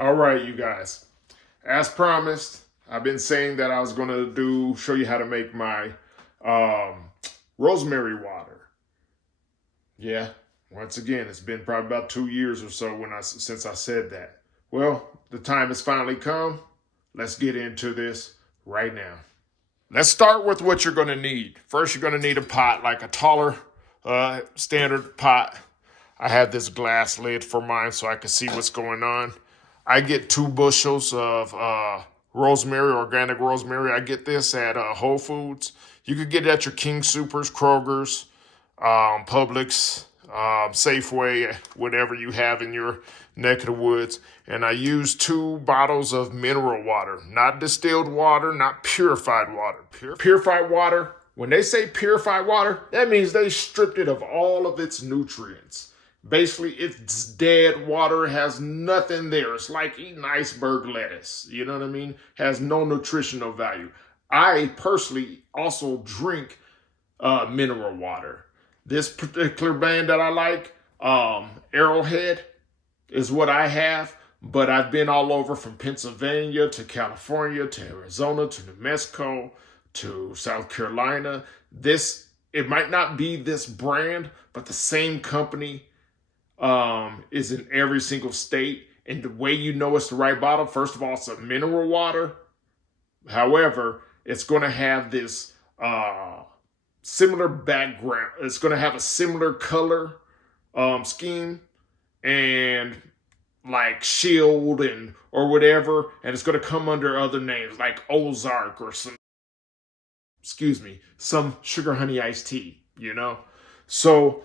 All right, you guys. As promised, I've been saying that I was going to show you how to make my rosemary water. Yeah, once again, it's been probably about 2 years or so since I said that. Well, the time has finally come. Let's get into this right now. Let's start with what you're going to need. First, you're going to need a pot, like a taller standard pot. I have this glass lid for mine so I can see what's going on. I get 2 bushels of rosemary, organic rosemary. I get this at Whole Foods. You could get it at your King Soopers, Kroger's, Publix, Safeway, whatever you have in your neck of the woods. And I use 2 bottles of mineral water, not distilled water, not purified water. Purified water, when they say purified water, that means they stripped it of all of its nutrients. Basically, it's dead water, has nothing there. It's like eating iceberg lettuce. You know what I mean? Has no nutritional value. I personally also drink mineral water. This particular brand that I like, Arrowhead, is what I have. But I've been all over from Pennsylvania to California to Arizona to New Mexico to South Carolina. It might not be this brand, but the same company is in every single state. And the way you know it's the right bottle, first of all, it's a mineral water. However, it's going to have this similar background. It's going to have a similar color scheme and like Shield or whatever. And it's going to come under other names like Ozark or some sugar honey iced tea, you know? So,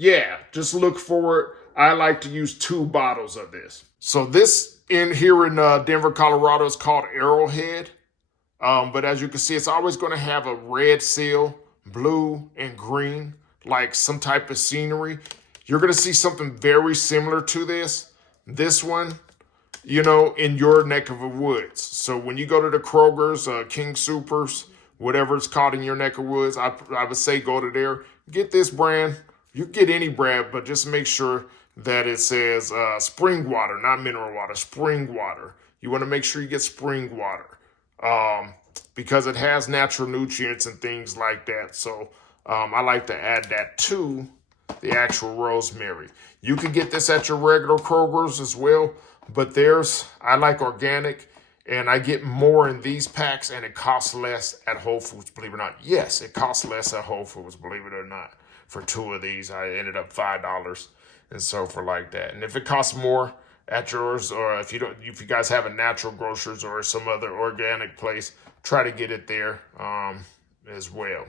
yeah, just look for it. I like to use 2 bottles of this. So this here in Denver, Colorado is called Arrowhead. But as you can see, it's always going to have a red seal, blue and green, like some type of scenery. You're going to see something very similar to this. This one, you know, in your neck of the woods. So when you go to the Kroger's, King Soopers, whatever it's called in your neck of woods, I would say go to there. Get this brand. You get any brand, but just make sure that it says spring water, not mineral water, spring water. You want to make sure you get spring water because it has natural nutrients and things like that. So I like to add that to the actual rosemary. You can get this at your regular Kroger's as well, but I like organic, and I get more in these packs, and it costs less at Whole Foods, believe it or not. Yes, it costs less at Whole Foods, believe it or not. For 2 of these, I ended up $5 and so for like that. And if it costs more at yours, or if you guys have a natural grocers or some other organic place, try to get it there as well.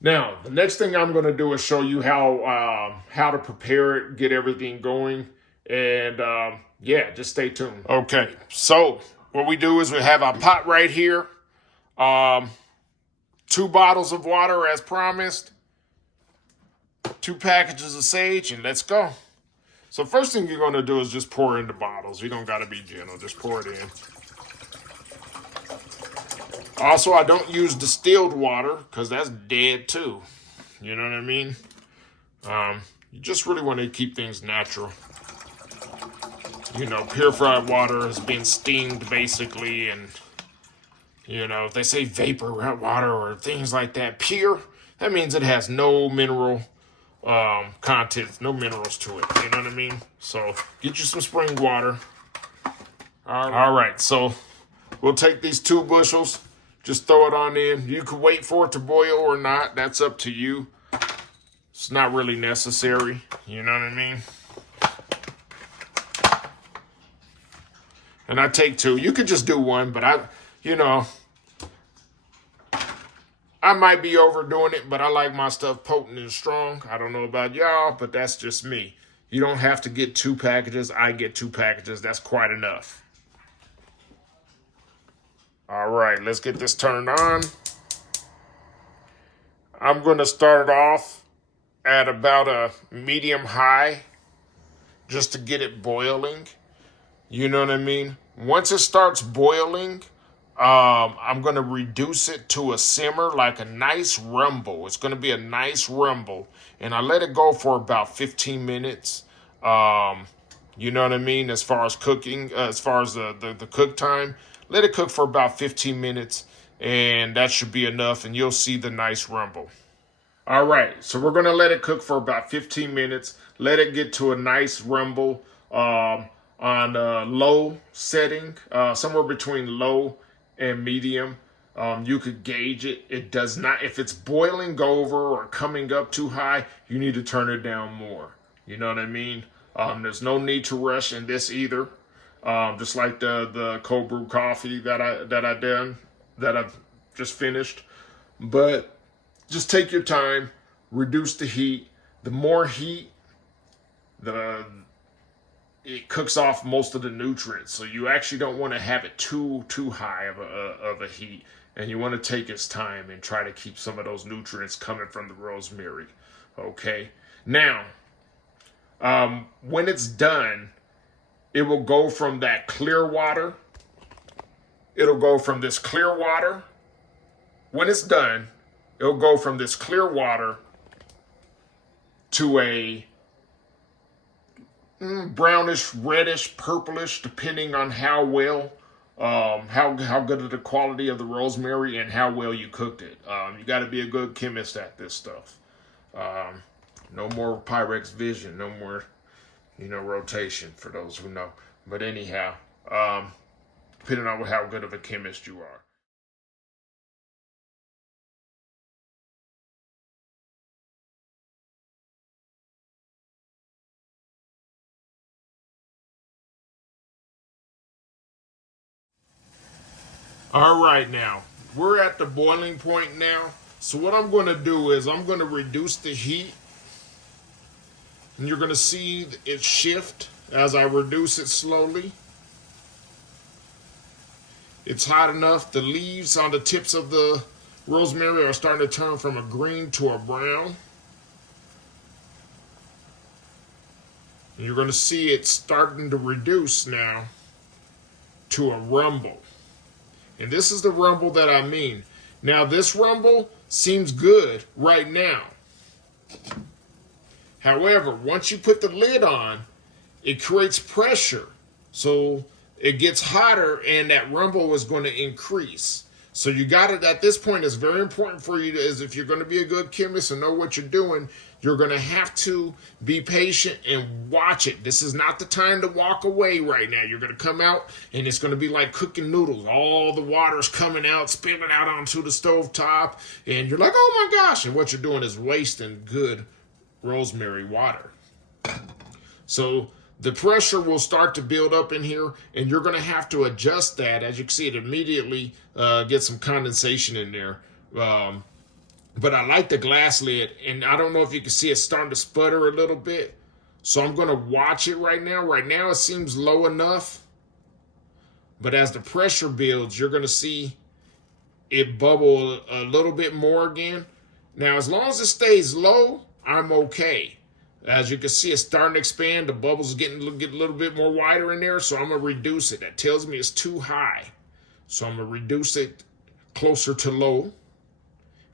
Now, the next thing I'm going to do is show you how to prepare it, get everything going, and yeah, just stay tuned. Okay, so what we do is we have our pot right here. 2 bottles of water as promised, 2 packages of sage, and let's go. So first thing you're going to do is just pour in the bottles. You don't got to be gentle. Just pour it in. Also, I don't use distilled water because that's dead too. You know what I mean? You just really want to keep things natural. You know, purified water has been steamed basically, and you know, if they say vapor water or things like that, pure, that means it has no mineral content, no minerals to it. You know what I mean? So get you some spring water. All right, so we'll take these 2 bushels, just throw it on in. You could wait for it to boil or not. That's up to you. It's not really necessary. You know what I mean? And I take 2. You could just do 1, but I might be overdoing it, but I like my stuff potent and strong. I don't know about y'all, but that's just me. You don't have to get 2 packages. I get 2 packages. That's quite enough. All right, let's get this turned on. I'm going to start it off at about a medium high just to get it boiling. You know what I mean? Once it starts boiling, I'm going to reduce it to a simmer, like a nice rumble. It's going to be a nice rumble. And I let it go for about 15 minutes. You know what I mean? As far as cooking, as far as the cook time, let it cook for about 15 minutes, and that should be enough, and you'll see the nice rumble. All right, so we're gonna let it cook for about 15 minutes. Let it get to a nice rumble on a low setting, somewhere between low and medium. You could gauge it. It does not, if it's boiling over or coming up too high, you need to turn it down more. You know what I mean? There's no need to rush in this either. Just like the cold brew coffee that I've just finished. But just take your time, reduce the heat. The more heat, the it cooks off most of the nutrients. So you actually don't want to have it too high of a heat, and you want to take its time and try to keep some of those nutrients coming from the rosemary. Okay. Now, when it's done, it will go from that clear water. It'll go from this clear water. When it's done, it'll go from this clear water to a brownish, reddish, purplish, depending on how well, how good of the quality of the rosemary and how well you cooked it. You got to be a good chemist at this stuff. No more Pyrex Vision, no more, rotation for those who know. But anyhow, depending on how good of a chemist you are. All right, now we're at the boiling point now. So what I'm going to do is I'm going to reduce the heat, and you're going to see it shift as I reduce it slowly. It's hot enough. The leaves on the tips of the rosemary are starting to turn from a green to a brown. And you're going to see it starting to reduce now to a rumble. And this is the rumble that I mean. Now, this rumble seems good right now. However, once you put the lid on, it creates pressure. So it gets hotter and that rumble is going to increase. So you got it at this point. It's very important for you to, is if you're going to be a good chemist and know what you're doing, you're going to have to be patient and watch it. This is not the time to walk away right now. You're going to come out and it's going to be like cooking noodles. All the water's coming out, spilling out onto the stovetop, and you're like, oh my gosh. And what you're doing is wasting good rosemary water. So the pressure will start to build up in here, and you're going to have to adjust that. As you can see, it immediately gets some condensation in there. But I like the glass lid, and I don't know if you can see it starting to sputter a little bit. So I'm going to watch it right now. Right now it seems low enough. But as the pressure builds, you're going to see it bubble a little bit more again. Now, as long as it stays low, I'm okay. As you can see, it's starting to expand. The bubbles get a little bit more wider in there, so I'm going to reduce it. That tells me it's too high. So I'm going to reduce it closer to low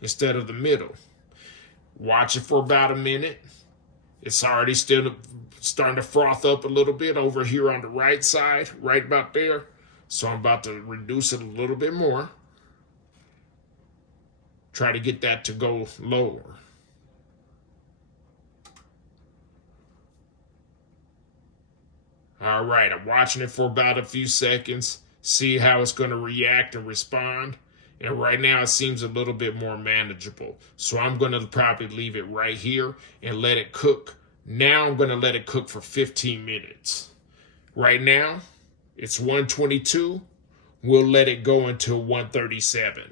instead of the middle. Watch it for about a minute. It's already still starting to froth up a little bit over here on the right side, right about there. So I'm about to reduce it a little bit more. Try to get that to go lower. All right, I'm watching it for about a few seconds, see how it's going to react and respond. And right now it seems a little bit more manageable. So I'm going to probably leave it right here and let it cook. Now I'm going to let it cook for 15 minutes. Right now, it's 122. We'll let it go until 137.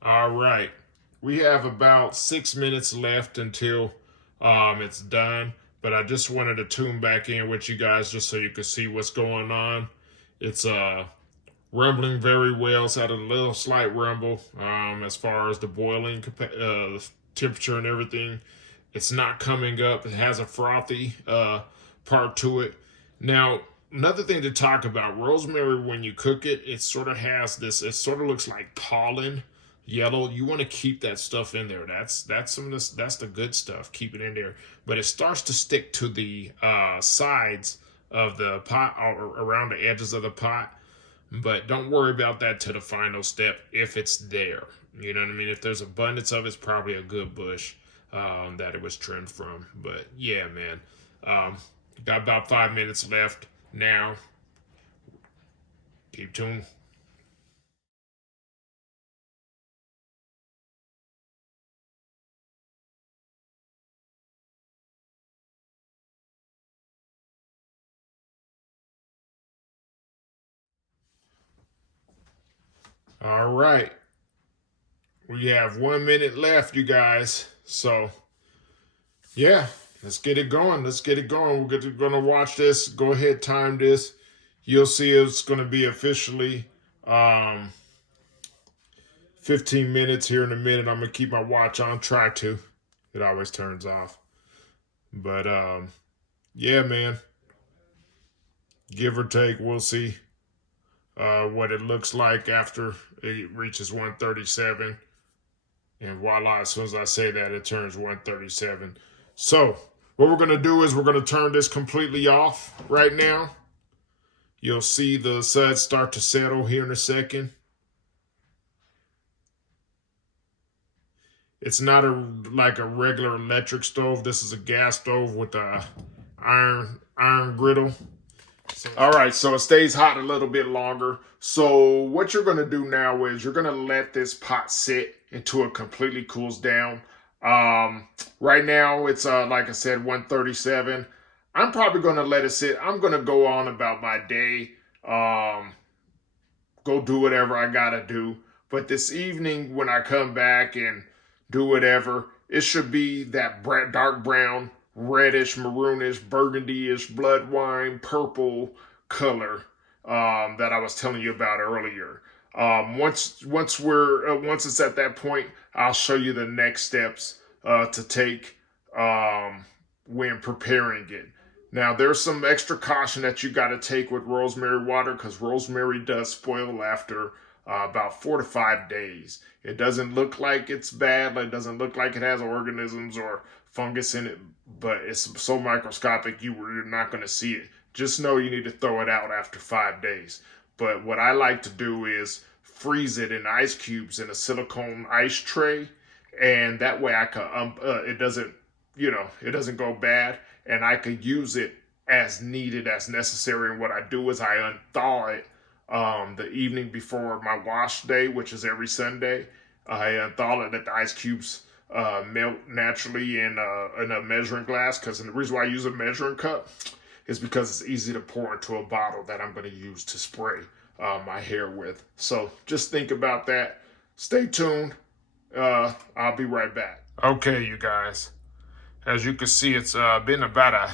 All right. We have about 6 minutes left until it's done, but I just wanted to tune back in with you guys just so you could see what's going on. It's rumbling very well. It's at a little slight rumble as far as the boiling temperature and everything. It's not coming up. It has a frothy part to it. Now, another thing to talk about, rosemary, when you cook it, it sort of has this, it sort of looks like pollen, yellow. You want to keep that stuff in there. That's some of this, that's the good stuff. Keep it in there. But it starts to stick to the sides of the pot or around the edges of the pot. But don't worry about that to the final step if it's there. You know what I mean? If there's abundance of it, it's probably a good bush that it was trimmed from. But yeah, man. Got about 5 minutes left now. Keep tuned. All right. We have 1 minute left, you guys. So, yeah, let's get it going. Let's get it going. We're going to watch this. Go ahead, time this. You'll see it's going to be officially 15 minutes here in a minute. I'm going to keep my watch on. Try to. It always turns off. But, yeah, man. Give or take, we'll see what it looks like after it reaches 137. And voila, as soon as I say that, it turns 137. So what we're going to do is we're going to turn this completely off right now. You'll see the suds start to settle here in a second. It's not like a regular electric stove. This is a gas stove with a iron griddle. All right, so it stays hot a little bit longer. So what you're going to do now is you're going to let this pot sit until it completely cools down. Right now, it's, like I said, 137. I'm probably going to let it sit. I'm going to go on about my day, go do whatever I got to do. But this evening, when I come back and do whatever, it should be that dark brown, reddish, maroonish, burgundy-ish, blood wine, purple color that I was telling you about earlier. Once it's at that point, I'll show you the next steps to take when preparing it. Now, there's some extra caution that you got to take with rosemary water because rosemary does spoil after about 4 to 5 days. It doesn't look like it's bad. It doesn't look like it has organisms or fungus in it, but it's so microscopic you're not going to see it. Just know you need to throw it out after 5 days. But what I like to do is freeze it in ice cubes in a silicone ice tray, and that way I can it doesn't go bad, and I could use it as needed, as necessary. And what I do is I unthaw it the evening before my wash day, which is every Sunday. I unthaw it, let the ice cubes melt naturally in a measuring glass. Because the reason why I use a measuring cup is because it's easy to pour into a bottle that I'm going to use to spray my hair with. So just think about that. Stay tuned. I'll be right back. Okay, you guys. As you can see, it's been about a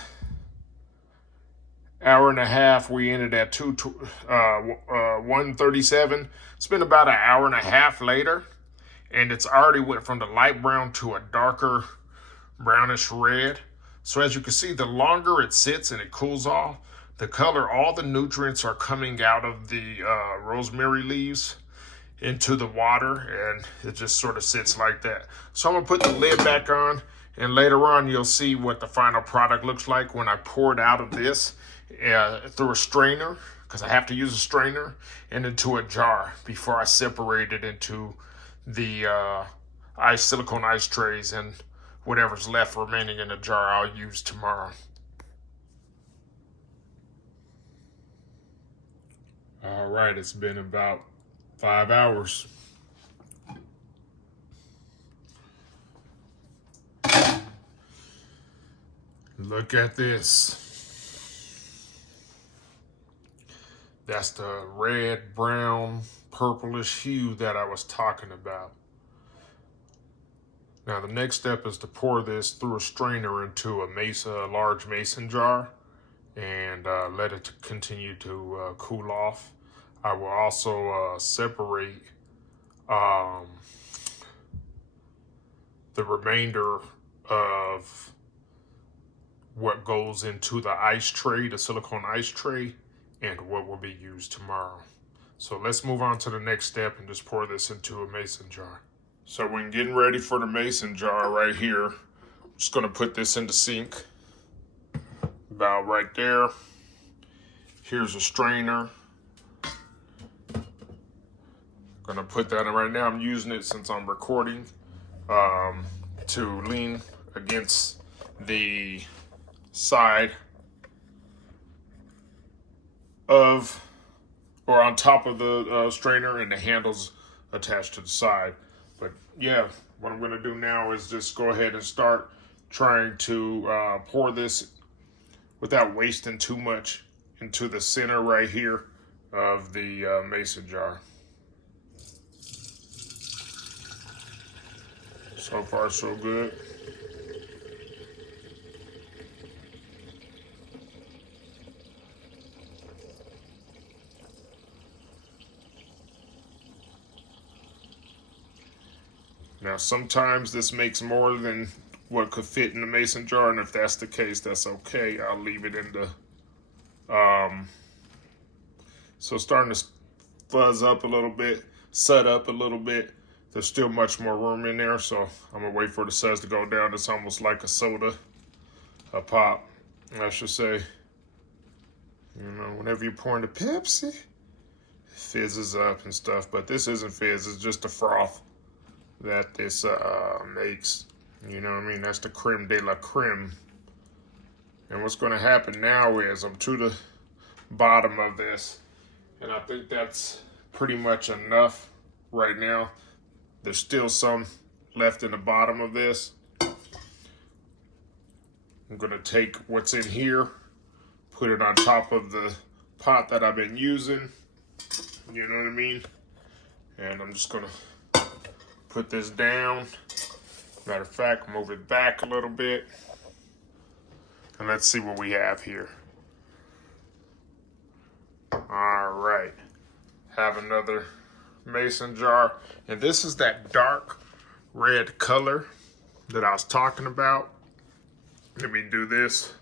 hour and a half. We ended at 137. It's been about an hour and a half later, and it's already went from the light brown to a darker brownish red. So as you can see, the longer it sits and it cools off, the color, all the nutrients are coming out of the rosemary leaves into the water, and it just sort of sits like that. So I'm gonna put the lid back on, and later on you'll see what the final product looks like when I pour it out of this through a strainer, because I have to use a strainer, and into a jar before I separate it into the silicone ice trays, and whatever's left remaining in the jar I'll use tomorrow. All right, it's been about 5 hours. Look at this. That's the red, brown, purplish hue that I was talking about. Now the next step is to pour this through a strainer into a large mason jar, and let it continue to cool off. I will also separate the remainder of what goes into the ice tray, the silicone ice tray, and what will be used tomorrow. So let's move on to the next step and just pour this into a mason jar. So when getting ready for the mason jar right here, I'm just gonna put this in the sink, about right there. Here's a strainer. Gonna put that in right now. I'm using it since I'm recording to lean against the side of, or on top of the strainer, and the handles attached to the side. But yeah, what I'm gonna do now is just go ahead and start trying to pour this without wasting too much into the center right here of the mason jar. So far, so good. Now, sometimes this makes more than what could fit in the mason jar, and if that's the case, that's okay. I'll leave it in the, so starting to fuzz up a little bit, set up a little bit. There's still much more room in there, so I'm gonna wait for the suds to go down. It's almost like a soda, a pop, I should say. You know, whenever you're pouring the Pepsi, it fizzes up and stuff, but this isn't fizz, it's just the froth that this makes. You know what I mean? That's the creme de la creme. And what's gonna happen now is I'm to the bottom of this, and I think that's pretty much enough right now. There's still some left in the bottom of this. I'm gonna take what's in here, put it on top of the pot that I've been using. You know what I mean? And I'm just gonna put this down. Matter of fact, move it back a little bit. And let's see what we have here. All right. Have another mason jar. And this is that dark red color that I was talking about. Let me do this.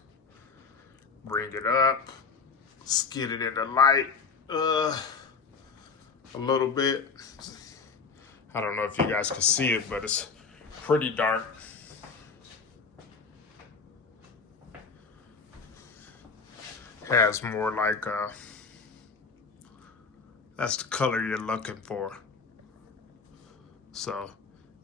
Bring it up. Let's get it in the light a little bit. I don't know if you guys can see it, but it's pretty dark. Has more like that's the color you're looking for. So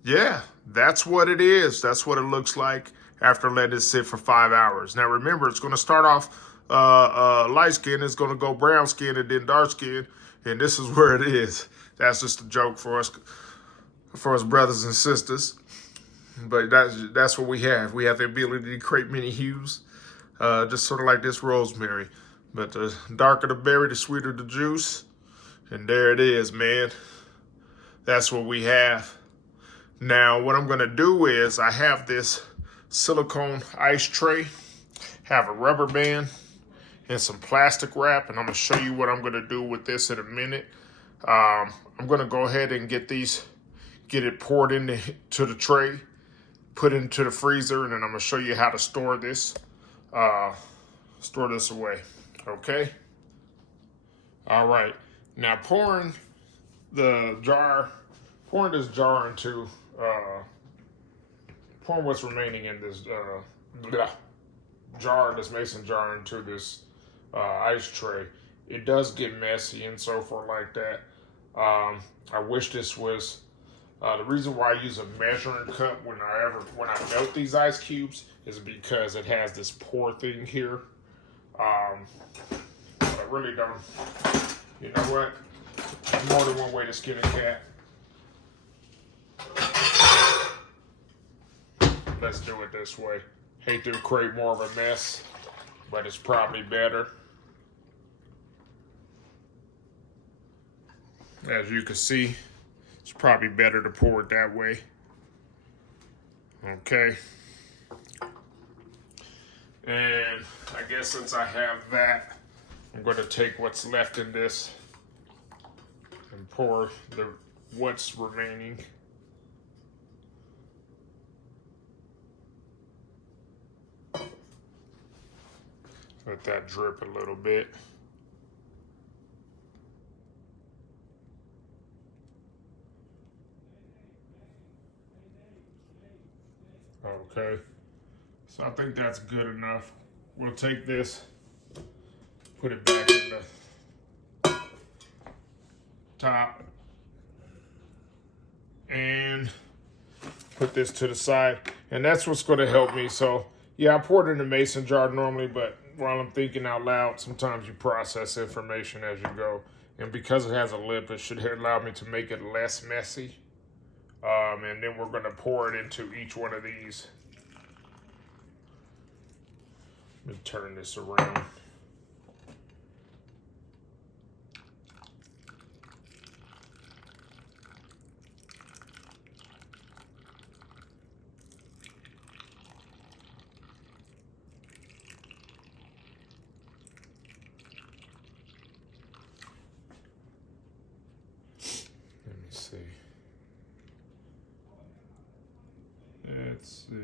yeah, that's what it is. That's what it looks like after letting it sit for 5 hours. Now remember, it's going to start off light skin, it's going to go brown skin, and then dark skin, and this is where it is. That's just a joke for us brothers and sisters. But that's what we have. We have the ability to create many hues, just sort of like this rosemary. But the darker the berry, the sweeter the juice. And there it is, man. That's what we have. Now, what I'm going to do is I have this silicone ice tray, have a rubber band, and some plastic wrap. And I'm going to show you what I'm going to do with this in a minute. I'm going to go ahead and get it poured into the tray, put it into the freezer, and then I'm going to show you how to store this away. Okay? All right. Now pouring this jar into, pouring what's remaining in this this mason jar into this ice tray. It does get messy and so forth like that. I wish this was, the reason why I use a measuring cup when I melt these ice cubes is because it has this pour thing here. But I really don't. You know what? There's more than one way to skin a cat. Let's do it this way. Hate to create more of a mess, but it's probably better. As you can see, it's probably better to pour it that way. Okay. And I guess since I have that, I'm going to take what's left in this and pour what's remaining. Let that drip a little bit. Okay, so I think that's good enough. We'll take this, put it back in the top, and put this to the side. And that's what's going to help me. So yeah, I poured it in a mason jar normally, but while I'm thinking out loud, sometimes you process information as you go. And because it has a lip, it should allow me to make it less messy. And then we're going to pour it into each one of these. Let me turn this around. Let me see. Let's see.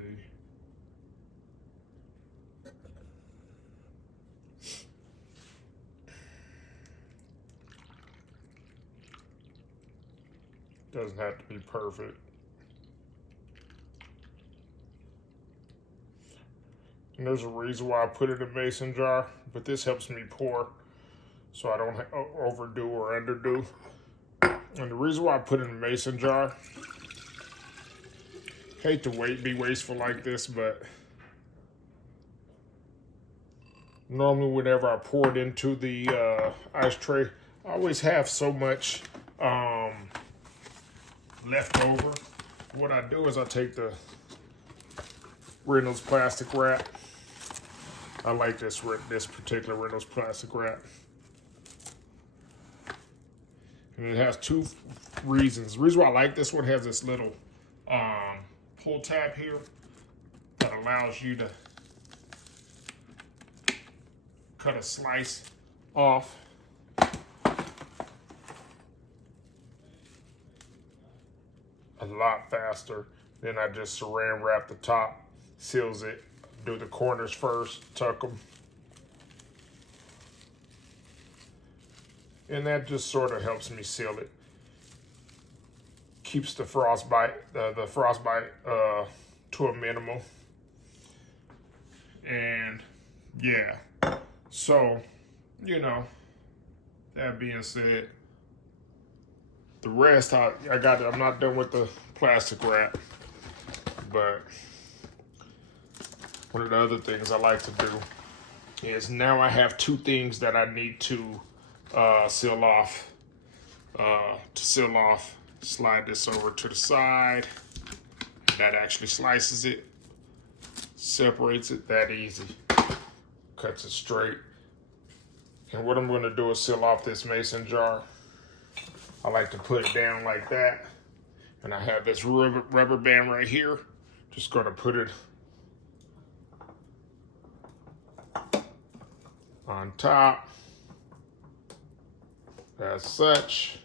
Doesn't have to be perfect. And there's a reason why I put it in a mason jar, but this helps me pour so I don't overdo or underdo. And the reason why I put it in a mason jar, hate to be wasteful like this, but normally whenever I pour it into the ice tray, I always have so much left over. What I do is I take the Reynolds plastic wrap. I like this particular Reynolds plastic wrap. And it has two reasons. The reason why I like this one, has this little pull tab here that allows you to cut a slice off. A lot faster. Then I just saran wrap the top, seals it, do the corners first, tuck them. And that just sort of helps me seal it. Keeps the frostbite to a minimum. And yeah, so, you know, that being said, the rest, I got it. I'm not done with the plastic wrap, but one of the other things I like to do is now I have two things that I need to seal off. Slide this over to the side. That actually slices it, separates it that easy, cuts it straight. And what I'm going to do is seal off this mason jar. I like to put it down like that. And I have this rubber band right here. Just going to put it on top, as such.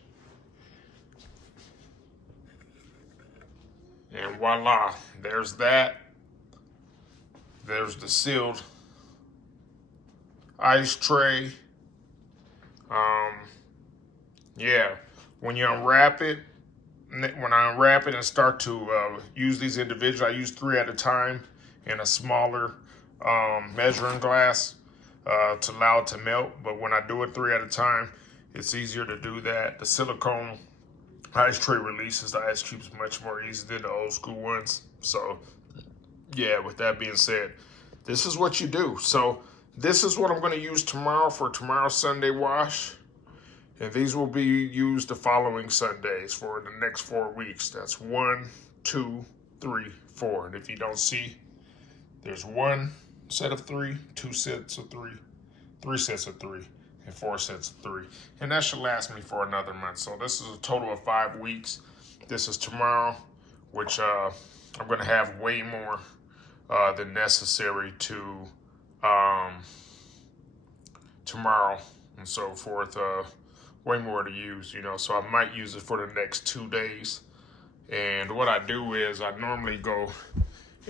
And voila, there's that. There's the sealed ice tray. Yeah, when I unwrap it and start to use these individually, I use 3 at a time in a smaller measuring glass to allow it to melt. But when I do it 3 at a time, it's easier to do that. The silicone ice tray releases the ice cubes much more easy than the old school ones. So yeah, with that being said, this is what you do. So this is what I'm going to use tomorrow for tomorrow's Sunday wash. And these will be used the following Sundays for the next 4 weeks. That's 1, 2, 3, 4. And if you don't see, there's 1 set of 3, 2 sets of 3, 3 sets of 3, and 4 sets of 3. And that should last me for another month. So this is a total of 5 weeks. This is tomorrow. which I'm going to have way more than necessary to tomorrow and so forth. Way more to use, you know, so I might use it for the next 2 days. And what I do is I normally go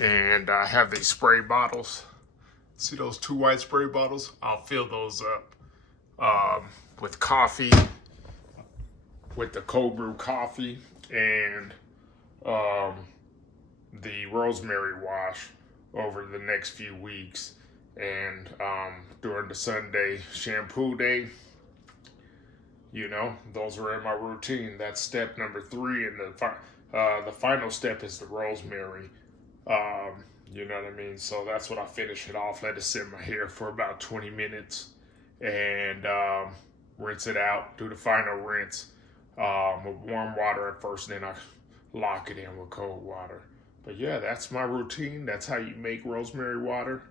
and I have these spray bottles. See those 2 white spray bottles? I'll fill those up with coffee, with the cold brew coffee and the rosemary wash over the next few weeks. And during the Sunday shampoo day, you know, those are in my routine. That's step number 3, and the final step is the rosemary. You know what I mean? So that's what I finish it off. Let it sit in my hair for about 20 minutes and rinse it out. Do the final rinse with warm water at first, and then I lock it in with cold water. But yeah, that's my routine. That's how you make rosemary water.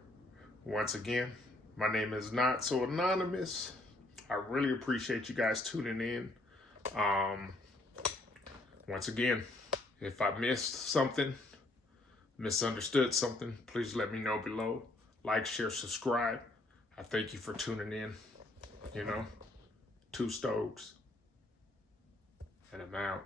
Once again, my name is Not So Anonymous. I really appreciate you guys tuning in. Once again, if I missed something, misunderstood something, please let me know below. Like, share, subscribe. I thank you for tuning in. You know, 2 Stokes. And I'm out.